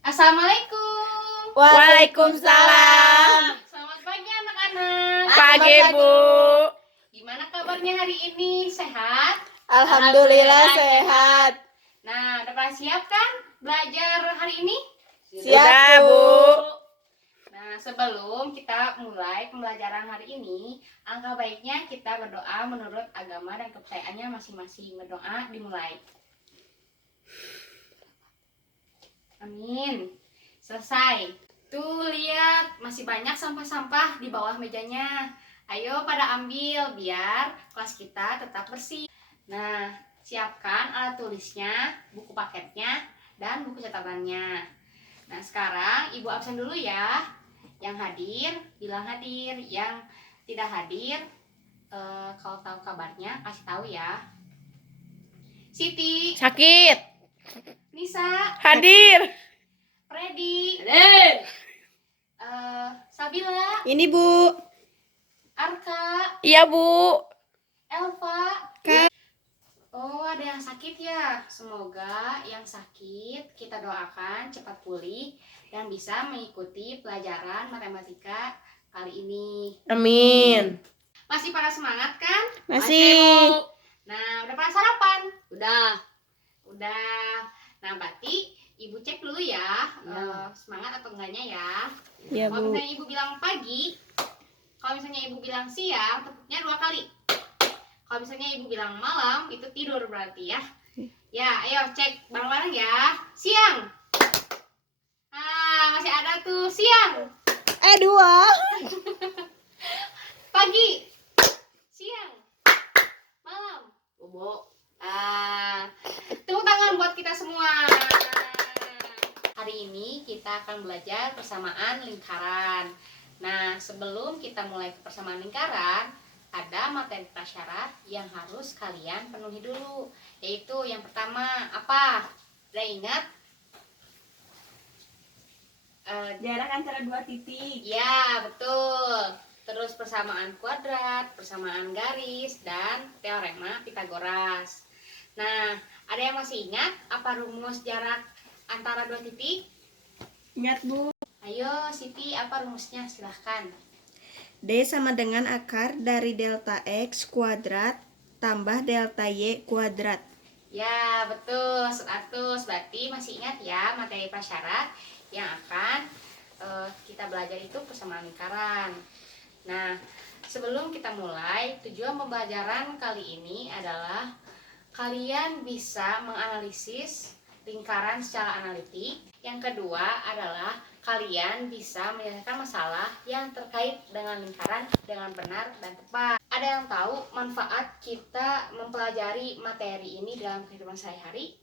Assalamualaikum. Waalaikumsalam. Selamat pagi anak-anak. Pagi, Bu. Gimana kabarnya hari ini? Sehat? Alhamdulillah sehat. Nah, udah pada siap kan belajar hari ini? Siap, Bu. Nah, sebelum kita mulai pembelajaran hari ini, alangkah baiknya kita berdoa menurut agama dan kepercayaannya masing-masing. Berdoa dimulai. Amin. Selesai. Tuh lihat, masih banyak sampah-sampah di bawah mejanya. Ayo pada ambil biar kelas kita tetap bersih. Nah, siapkan alat tulisnya, buku paketnya, dan buku catatannya. Nah, sekarang Ibu absen dulu ya. Yang hadir, bilang hadir. Yang tidak hadir, kalau tahu kabarnya, kasih tahu ya. Siti, Sakit. Nisa, Hadir. Freddy, Sabila, Ini, Bu. Arka, Iya, Bu. Elva. Kak. Oh, ada yang sakit ya? Semoga yang sakit kita doakan cepat pulih dan bisa mengikuti pelajaran matematika kali ini. Amin. Masih pada semangat kan? Masih. Nah, udah pada sarapan? Udah. Nah, berarti Ibu cek dulu ya, semangat atau enggaknya ya. Iya, Kalau Bu. misalnya Ibu bilang pagi, kalau misalnya Ibu bilang siang, tepuknya 2 kali. Kalau misalnya Ibu bilang malam, itu tidur berarti ya. Ya, ayo cek bareng-bareng ya. Siang. Nah, masih ada tuh siang. 2. Pagi. Siang. Malam. Bobo. Tepuk tangan buat kita semua. Hari ini kita akan belajar persamaan lingkaran. Nah, sebelum kita mulai ke persamaan lingkaran, ada materi prasyarat yang harus kalian penuhi dulu. Yaitu yang pertama, apa? Udah ingat? Jarak antara 2 titik. Ya, betul. Terus persamaan kuadrat, persamaan garis, dan teorema Pitagoras. Nah, ada yang masih ingat apa rumus jarak antara 2 titik? Ingat, Bu. Ayo, Siti, apa rumusnya? Silahkan. D sama dengan akar dari delta X kuadrat tambah delta Y kuadrat. Ya, betul. 100. Berarti masih ingat ya materi prasyarat yang akan kita belajar itu persamaan lingkaran. Nah, sebelum kita mulai, tujuan pembelajaran kali ini adalah kalian bisa menganalisis lingkaran secara analitik. Yang kedua adalah kalian bisa menyelesaikan masalah yang terkait dengan lingkaran dengan benar dan tepat. Ada yang tahu manfaat kita mempelajari materi ini dalam kehidupan sehari-hari?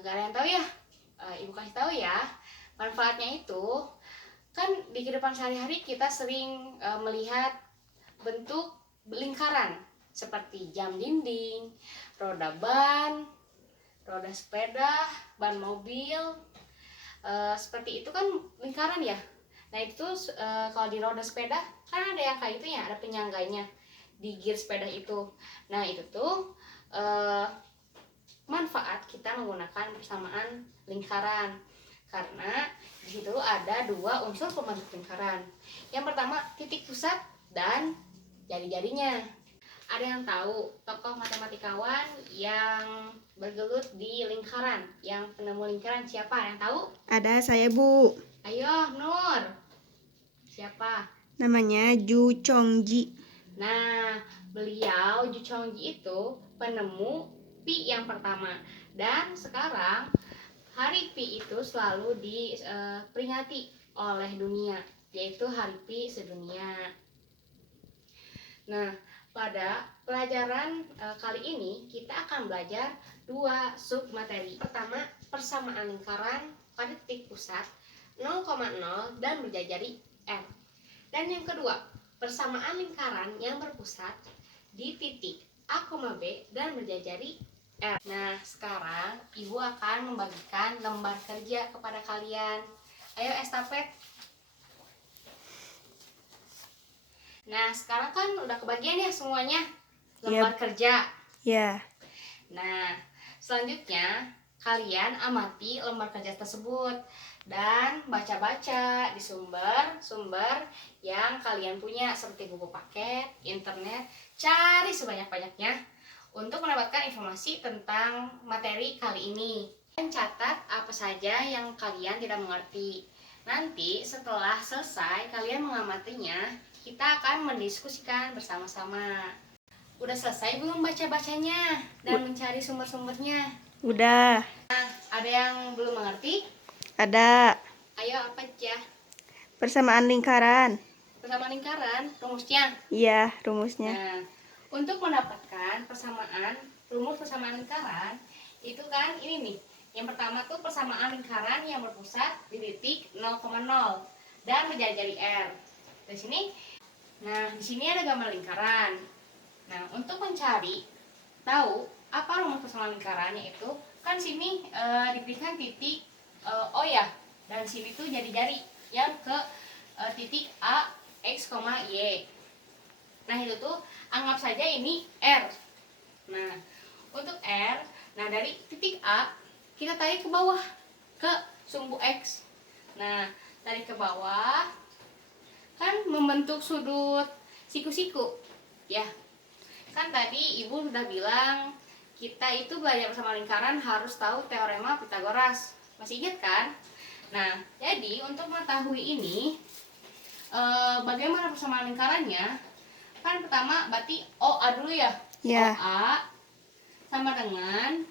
Gak ada yang tahu ya? Ibu kasih tahu ya. Manfaatnya itu kan di kehidupan sehari-hari kita sering melihat bentuk lingkaran seperti jam dinding, roda ban, roda sepeda, ban mobil. Seperti itu kan lingkaran ya. Nah, itu kalau di roda sepeda kan ada yang kayak itu ya, ada penyangganya di gear sepeda itu. Nah, itu tuh manfaat kita menggunakan persamaan lingkaran. Karena di situ ada 2 unsur pembentuk lingkaran. Yang pertama titik pusat dan jari-jarinya. Ada yang tahu tokoh matematikawan yang bergelut di lingkaran, yang penemu lingkaran siapa? Yang tahu? Ada saya, Bu. Ayo, Nur. Siapa? Namanya Ju Chongji. Nah, beliau Ju Chongji itu penemu pi yang pertama. Dan sekarang hari pi itu selalu diperingati oleh dunia, yaitu hari pi sedunia. Nah, pada pelajaran kali ini kita akan belajar 2 sub materi. Pertama, persamaan lingkaran pada titik pusat 0,0 dan berjari R. Dan yang kedua, persamaan lingkaran yang berpusat di titik A, B dan berjari R. Nah, sekarang Ibu akan membagikan lembar kerja kepada kalian. Ayo estafet. Nah, sekarang kan udah kebagian ya semuanya lembar kerja. Ya. Nah, selanjutnya kalian amati lembar kerja tersebut dan baca-baca di sumber-sumber yang kalian punya seperti buku paket, internet, cari sebanyak-banyaknya untuk mendapatkan informasi tentang materi kali ini. Dan catat apa saja yang kalian tidak mengerti. Nanti setelah selesai kalian mengamatinya, kita akan mendiskusikan bersama-sama. Udah selesai belum baca-bacanya dan mencari sumber-sumbernya? Udah. Ada yang belum mengerti? Ada. Ayo apa aja? Persamaan lingkaran. Persamaan lingkaran, rumusnya. Iya, rumusnya. Nah, untuk mendapatkan rumus persamaan lingkaran, itu kan ini nih. Yang pertama tuh persamaan lingkaran yang berpusat di titik 0,0 dan menjadi R. Di sini, nah di sini ada gambar lingkaran. Nah, untuk mencari tahu apa rumus persamaan lingkarannya itu, kan sini diberikan titik O ya, dan sini tuh jari-jari yang ke titik A X, Y. Nah itu tuh anggap saja ini R. Nah untuk R, nah dari titik A kita tarik ke bawah ke sumbu X. Nah tarik ke bawah kan membentuk sudut siku-siku ya. Kan tadi ibu sudah bilang kita itu belajar bersama lingkaran harus tahu teorema Pitagoras. Masih ingat kan? Nah jadi untuk mengetahui ini bagaimana persamaan lingkarannya, kan pertama berarti OA dulu ya. Ya. OA sama dengan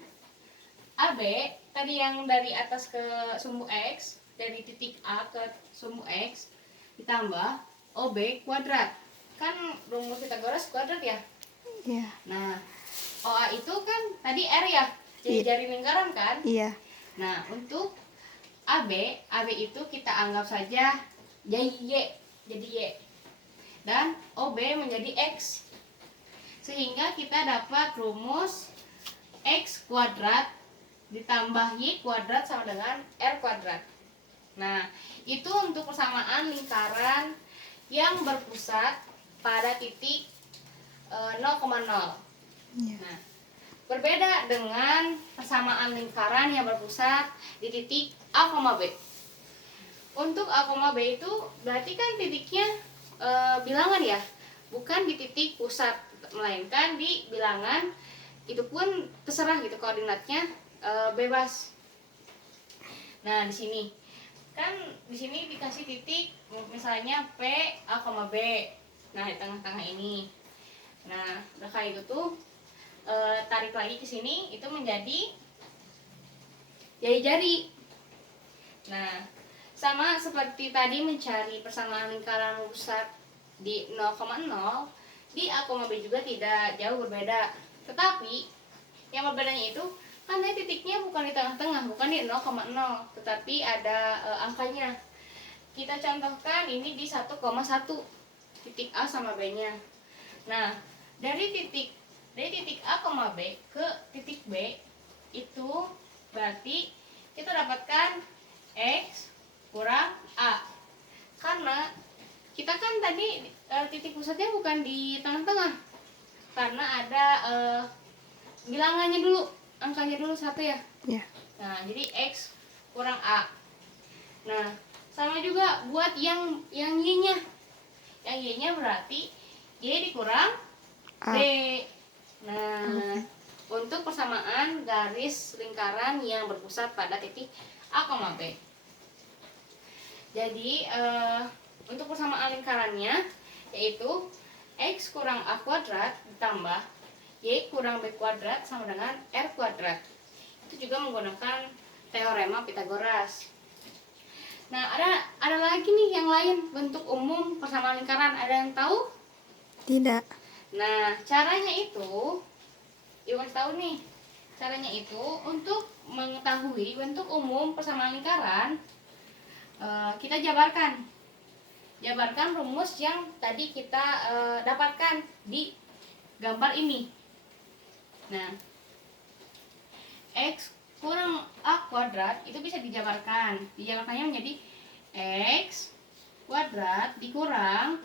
AB tadi yang dari atas ke sumbu X, dari titik A ke sumbu X ditambah OB kuadrat. Kan rumus Pitagoras kuadrat ya. Iya. Nah OA itu kan tadi R ya, jadi jari lingkaran kan. Iya. Nah untuk AB itu kita anggap saja jadi Y, dan OB menjadi X, sehingga kita dapat rumus X kuadrat ditambah Y kuadrat sama dengan R kuadrat. Nah itu untuk persamaan lingkaran yang berpusat pada titik 0,0. Iya. Nah berbeda dengan persamaan lingkaran yang berpusat di titik A, B. Untuk A, B itu berarti kan titiknya bilangan ya, bukan di titik pusat, melainkan di bilangan. Itu pun terserah gitu koordinatnya, bebas. Nah di sini kan di sini dikasih titik misalnya P, A, B. Nah di tengah-tengah ini. Nah udah kayak gitu tuh tarik lagi ke sini itu menjadi jari-jari. Nah sama seperti tadi mencari persamaan lingkaran pusat di 0,0, di A, B juga tidak jauh berbeda. Tetapi yang berbedanya itu kan titiknya bukan di tengah-tengah, bukan di 0,0, tetapi ada angkanya. Kita contohkan ini di 1,1 titik A sama B nya. Nah dari titik A, B ke titik B itu berarti kita dapatkan X kurang A, karena kita kan tadi titik pusatnya bukan di tengah-tengah, karena ada bilangannya dulu, angkanya dulu 1 ya. Ya. Nah jadi X kurang A. Nah sama juga buat yang Y nya, yang Y nya berarti Y dikurang A. B. Nah untuk persamaan garis lingkaran yang berpusat pada titik A, B. Jadi untuk persamaan lingkarannya yaitu X kurang A kuadrat ditambah Y kurang B kuadrat sama dengan R kuadrat. Itu juga menggunakan teorema Pitagoras. Nah ada lagi nih yang lain bentuk umum persamaan lingkaran, ada yang tahu? Tidak. Nah caranya itu, Ibu kasih tahu nih. Caranya itu untuk mengetahui bentuk umum persamaan lingkaran, kita jabarkan rumus yang tadi kita dapatkan di gambar ini. Nah X kurang A kuadrat itu bisa dijabarkannya menjadi X kuadrat dikurang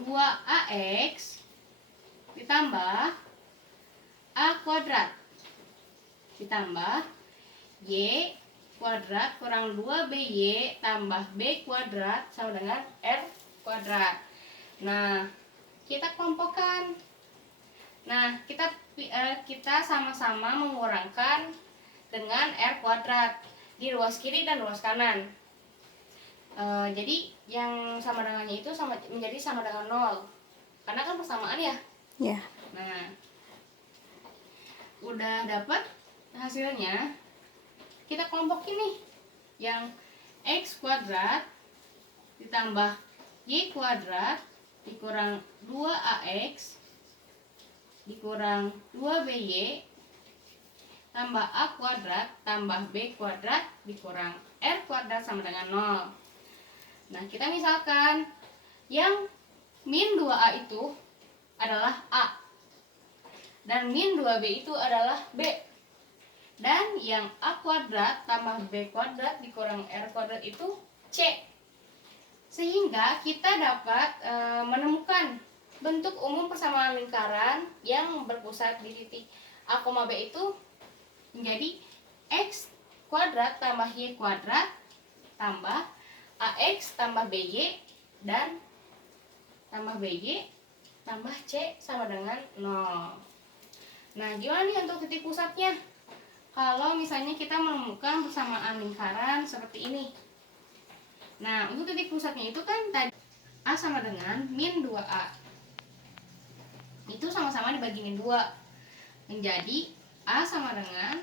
2AX ditambah A kuadrat ditambah Y kuadrat kurang 2BY tambah B kuadrat sama dengan R kuadrat. Nah, kita kelompokkan. Nah, kita sama-sama mengurangkan dengan R kuadrat di ruas kiri dan ruas kanan. Jadi yang sama dengannya itu menjadi sama dengan 0. Karena kan persamaan ya. Ya. Nah, udah dapat hasilnya, kita kelompokin nih. Yang X kuadrat ditambah Y kuadrat dikurang 2AX dikurang 2BY tambah A kuadrat tambah B kuadrat dikurang R kuadrat sama dengan 0. Nah, kita misalkan yang min 2A itu adalah A dan min 2B itu adalah B, dan yang A kuadrat tambah B kuadrat dikurang R kuadrat itu C. Sehingga kita dapat menemukan bentuk umum persamaan lingkaran yang berpusat di titik A, B itu menjadi X kuadrat tambah Y kuadrat tambah AX tambah BY dan tambah BY tambah C sama dengan 0. Nah, gimana nih untuk titik pusatnya? Kalau misalnya kita menemukan persamaan lingkaran seperti ini. Nah, untuk titik pusatnya itu kan tadi A sama dengan min 2A. Itu sama-sama dibagi min 2. Menjadi A sama dengan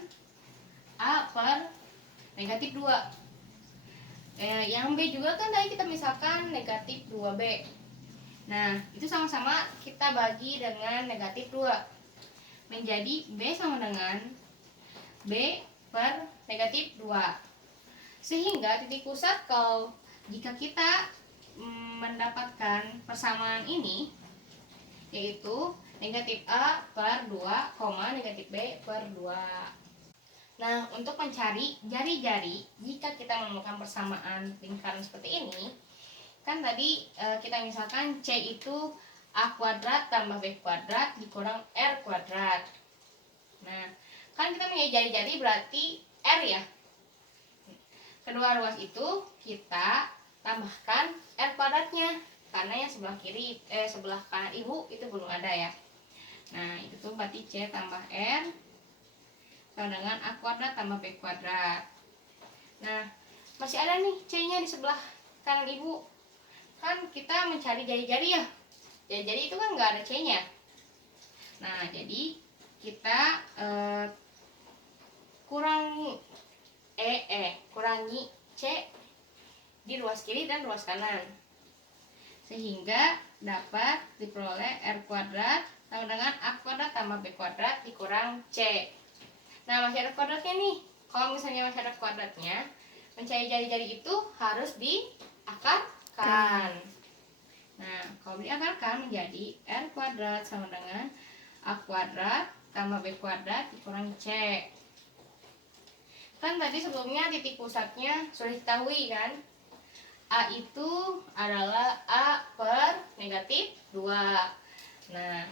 A per negatif 2. Yang B juga kan tadi kita misalkan negatif 2B. Nah, itu sama-sama kita bagi dengan negatif 2. Menjadi B sama dengan B per negatif 2. Sehingga titik pusat jika kita mendapatkan persamaan ini, yaitu negatif A per 2, negatif B per 2. Nah, untuk mencari jari-jari jika kita menemukan persamaan lingkaran seperti ini, kan tadi kita misalkan C itu A kuadrat tambah B kuadrat dikurang R kuadrat. Nah, kan kita punya jari-jari berarti R ya. Kedua ruas itu kita tambahkan R kuadratnya, karena yang sebelah kanan ibu itu belum ada ya. Nah, itu tuh berarti C tambah R sama dengan A kuadrat tambah B kuadrat. Nah, masih ada nih C-nya di sebelah kanan ibu. Kan kita mencari jari-jari ya. Jari-jari itu kan nggak ada C-nya. Nah, jadi kita kurangi C di ruas kiri dan ruas kanan. Sehingga dapat diperoleh R kuadrat sama dengan A kuadrat tambah B kuadrat dikurang C. Nah, masih ada kuadratnya nih. Kalau misalnya masih ada kuadratnya, mencari jari-jari itu harus diakarkan. Nah, kalau diakarkan menjadi R kuadrat sama dengan A kuadrat tambah B kuadrat dikurang C. Kan tadi sebelumnya titik pusatnya sudah diketahui kan? A itu adalah A per negatif 2. Nah,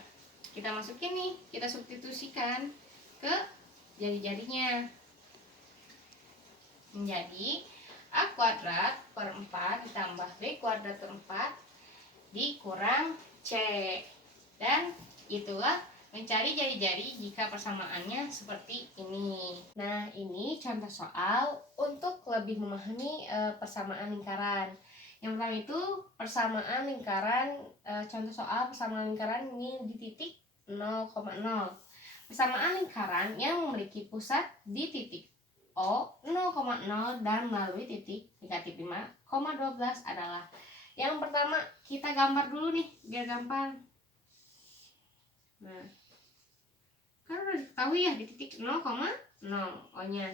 kita masukin nih, kita substitusikan ke jari-jarinya. Menjadi A kuadrat per 4 ditambah B kuadrat per 4 dikurang C. Dan itulah mencari jari-jari jika persamaannya seperti ini. Nah, ini contoh soal untuk lebih memahami persamaan lingkaran. Yang pertama itu persamaan lingkaran, contoh soal persamaan lingkaran ini di titik 0,0. Persamaan lingkaran yang memiliki pusat di titik O 0,0 dan melalui titik negatif 5,12 adalah. Yang pertama kita gambar dulu nih biar gampang. Nah, kan udah diketahui ya di titik 0,0 O-nya.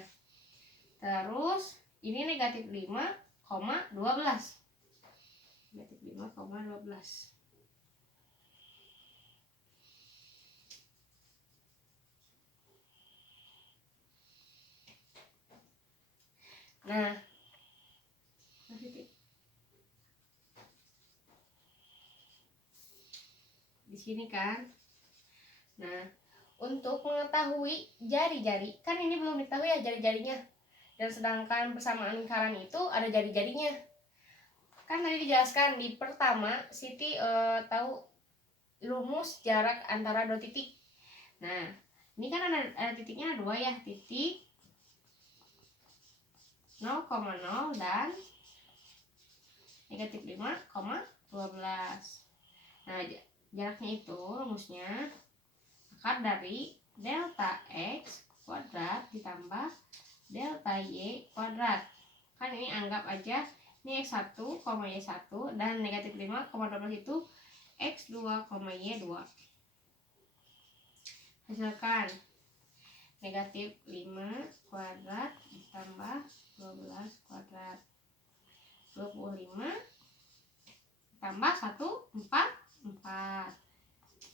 Terus ini negatif 5,12. Negatif 5,12. Nah, di sini kan. Nah, untuk mengetahui jari-jari, kan ini belum diketahui ya jari-jarinya. Dan sedangkan persamaan lingkaran itu ada jari-jarinya. Kan tadi dijelaskan di pertama Siti tahu rumus jarak antara dua titik. Nah, ini kan ada titiknya dua ya, titik 0,0 dan negatif 5,12. Nah, jaraknya itu rumusnya akar dari delta X kuadrat ditambah delta Y kuadrat. Kan ini anggap aja ini X1, Y1 dan negatif 5,12 itu X2, Y2. Hasilkan negatif 5 kuadrat ditambah 12 kuadrat 25 tambah 1, 4.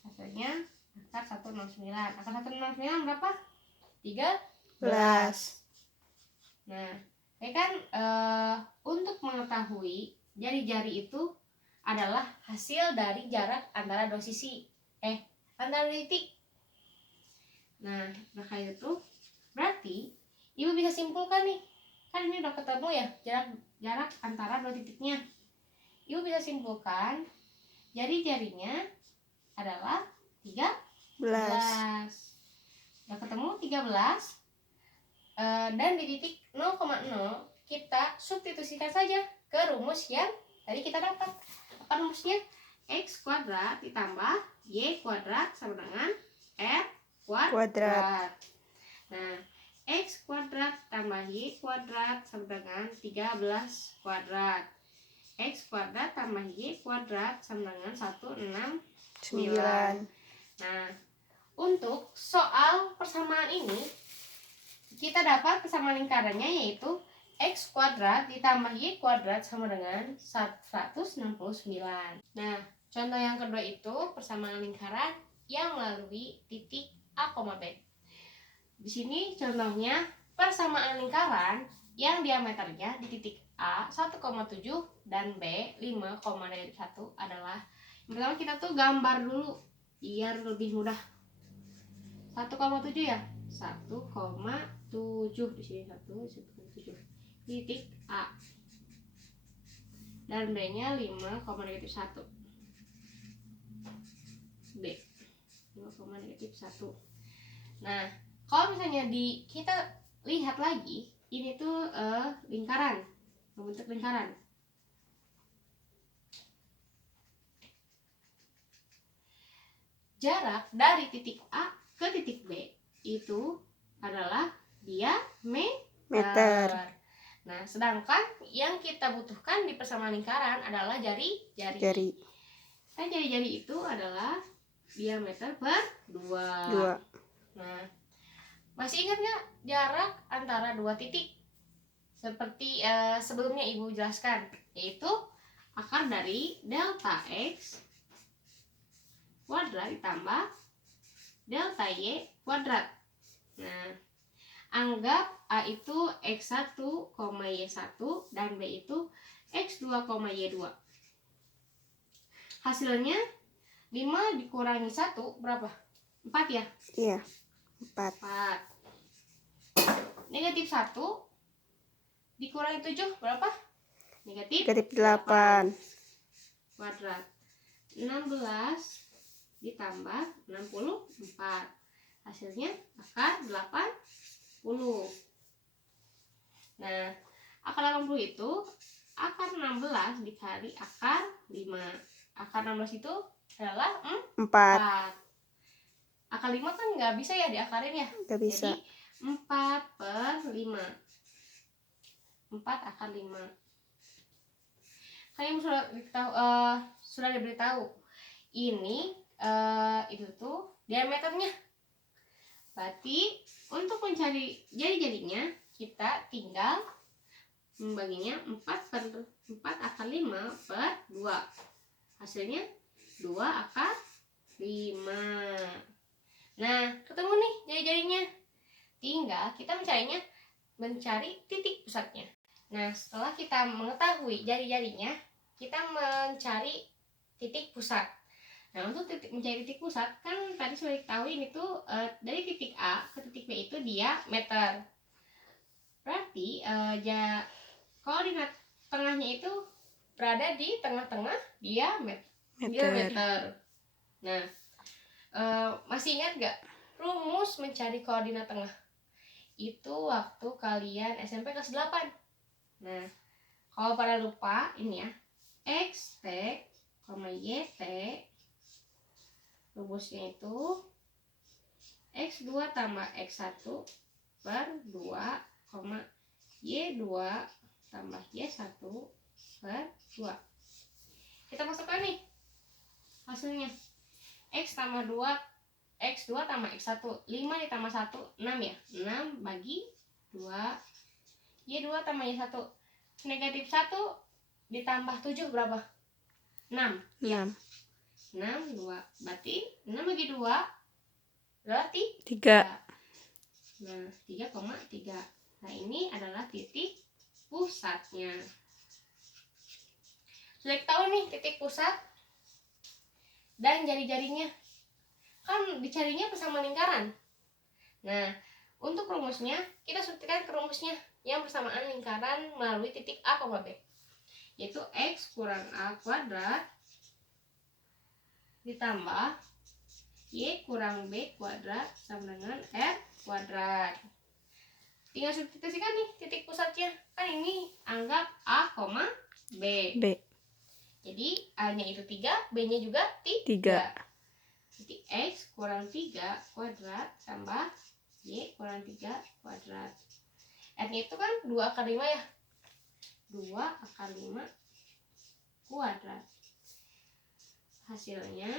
Hasilnya akar 169. Akar 169 berapa? 13. Nah, ya kan untuk mengetahui jari-jari itu adalah hasil dari jarak antara dua sisi. Antara titik. Nah, maka itu berarti ibu bisa simpulkan nih. Kan ini udah ketemu ya jarak antara dua titiknya. Ibu bisa simpulkan jari-jarinya adalah 13. Udah ketemu 13. Dan di titik 0,0 kita substitusikan saja ke rumus yang tadi kita dapat. Apa rumusnya? X kuadrat ditambah Y kuadrat sama dengan R kuadrat. Nah, X kuadrat tambah Y kuadrat sama dengan 13 kuadrat. X kuadrat tambah Y kuadrat sama dengan 169. Nah, untuk soal persamaan ini kita dapat persamaan lingkarannya yaitu X kuadrat ditambah Y kuadrat sama dengan 169. Nah, contoh yang kedua itu persamaan lingkaran yang melalui titik A, B. Di sini contohnya persamaan lingkaran yang diameternya di titik A 1,7 dan B 5,1 adalah, yang pertama kita tuh gambar dulu biar lebih mudah. 1,7 ya, 1,7 di sini 1,7 titik A dan B nya 5,1 B 5,1. Nah, kalau misalnya kita lihat lagi, ini tuh lingkaran, membentuk lingkaran. Jarak dari titik A ke titik B itu adalah diameter. Nah, sedangkan yang kita butuhkan di persamaan lingkaran adalah jari-jari. Kan jari-jari itu adalah diameter per 2. Nah, masih ingat nggak jarak antara dua titik? Seperti sebelumnya ibu jelaskan, yaitu akar dari delta X kuadrat ditambah delta Y kuadrat. Nah, anggap A itu X1, Y1 dan B itu X2, Y2. Hasilnya 5 dikurangi 1 berapa? 4 ya? Iya, 4. Negatif 1 dikurangi 7 berapa? Negatif 8. Kuadrat. 16 ditambah 64. Hasilnya akar 80. Nah, akar 80 itu akar 16 dikali akar 5. Akar 16 itu adalah 4. Akar 5 kan nggak bisa ya diakarin ya? Nggak bisa. Jadi 4 per 5. 4 akar 5. Kalian sudah diberitahu ini itu tuh diameternya. Berarti untuk mencari jari-jarinya kita tinggal membaginya 4 akar 5 per 2. Hasilnya 2 akar 5. Nah, ketemu nih jari-jarinya. Tinggal kita mencari titik pusatnya. Nah, setelah kita mengetahui jari-jarinya, kita mencari titik pusat. Nah, untuk mencari titik pusat, kan tadi sudah diketahui ini tuh dari titik A ke titik B itu diameter. Berarti koordinat tengahnya itu berada di tengah-tengah diameter. Nah, masih ingat gak rumus mencari koordinat tengah? Itu waktu kalian SMP kelas 8. Nah, kalau pada lupa ini ya, X, T, Y, T, rumusnya itu X2 tambah X1 per 2, Y2 tambah Y1 per 2. Kita masukkan nih hasilnya. X tambah 2, X2 tambah X1, 5 ditambah 1, 6 ya. 6 bagi 2, Y2 tambah Y1. Negatif 1 ditambah 7 berapa? 6. 6. 6, 2. Berarti 6 bagi 2 berarti 3. Nah, 3,3. Nah, ini adalah titik pusatnya. Sudah tahu nih titik pusat dan jari-jarinya. Kan dicarinya bersama lingkaran. Nah, untuk rumusnya, kita suntikan ke rumusnya yang bersamaan lingkaran melalui titik A, B. Yaitu X kurang A kuadrat ditambah Y kurang B kuadrat sama dengan R kuadrat. Tinggal substitusikan nih titik pusatnya. Kan ini anggap A, B. Jadi A-nya itu 3, B-nya juga 3. Jadi X kurang 3 kuadrat tambah Y kurang 3 kuadrat. R-nya itu kan 2 akar 5 ya. 2 akar 5 kuadrat. Hasilnya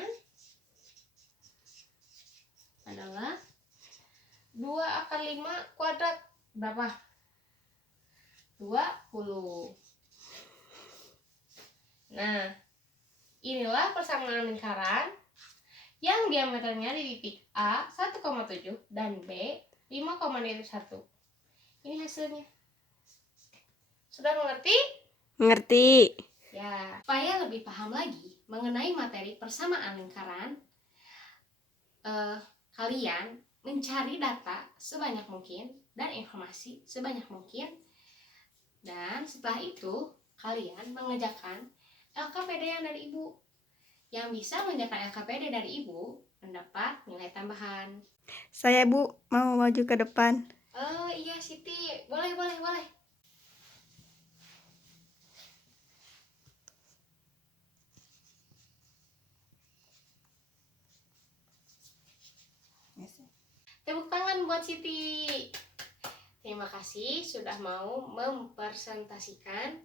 adalah 2 akar 5 kuadrat berapa? 20. Nah, inilah persamaan lingkaran yang diameternya di titik A 1,7 dan B 5,1. Ini hasilnya. Sudah mengerti? Mengerti. Ya, supaya lebih paham lagi mengenai materi persamaan lingkaran, kalian mencari data sebanyak mungkin dan informasi sebanyak mungkin, dan setelah itu kalian mengerjakan LKPD yang dari ibu. Yang bisa mengerjakan LKPD dari ibu mendapat nilai tambahan. Saya Bu mau maju ke depan. Oh iya Siti, boleh. Tepuk tangan buat Siti. Terima kasih sudah mau mempresentasikan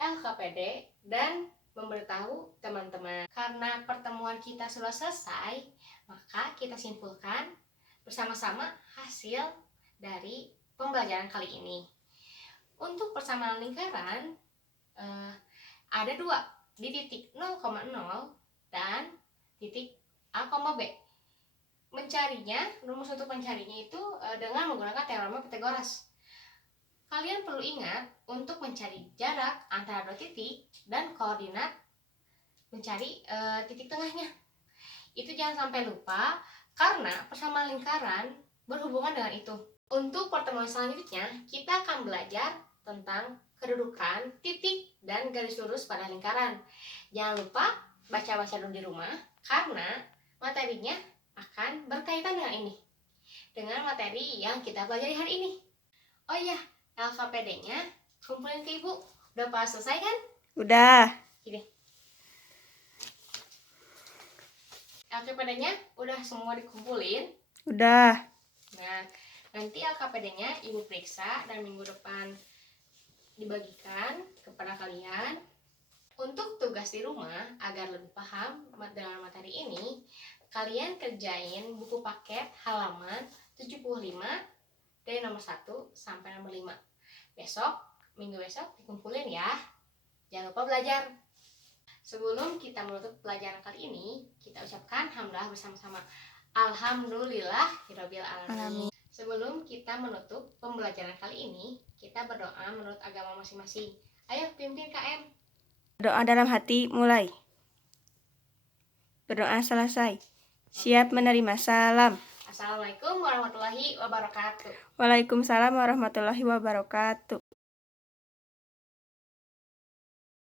LKPD dan memberitahu teman-teman. Karena pertemuan kita sudah selesai, maka kita simpulkan bersama-sama hasil dari pembelajaran kali ini. Untuk persamaan lingkaran ada 2 di titik 0,0 dan titik A, B. Mencarinya, rumus untuk mencarinya itu dengan menggunakan teorema Pythagoras. Kalian perlu ingat untuk mencari jarak antara 2 titik dan koordinat mencari titik tengahnya. Itu jangan sampai lupa karena persamaan lingkaran berhubungan dengan itu. Untuk pertemuan selanjutnya, kita akan belajar tentang kedudukan titik dan garis lurus pada lingkaran. Jangan lupa baca-baca dulu di rumah karena materinya akan berkaitan dengan ini, dengan materi yang kita pelajari hari ini. Oh iya, LKPD-nya kumpulin ke ibu. Udah pas selesai kan? Udah. Gini. LKPD-nya udah semua dikumpulin? Udah. Nah, nanti LKPD-nya ibu periksa dan minggu depan dibagikan kepada kalian. Untuk tugas di rumah agar lebih paham dengan materi ini, kalian kerjain buku paket halaman 75 dari nomor 1 sampai nomor 5. Minggu besok dikumpulin ya. Jangan lupa belajar. Sebelum kita menutup pelajaran kali ini, kita ucapkan hamdalah bersama-sama. Alhamdulillahirabbil alamin. Sebelum kita menutup pembelajaran kali ini, kita berdoa menurut agama masing-masing. Ayo pimpin KM. Doa dalam hati mulai. Berdoa selesai. Siap menerima salam. Assalamualaikum warahmatullahi wabarakatuh. Waalaikumsalam warahmatullahi wabarakatuh.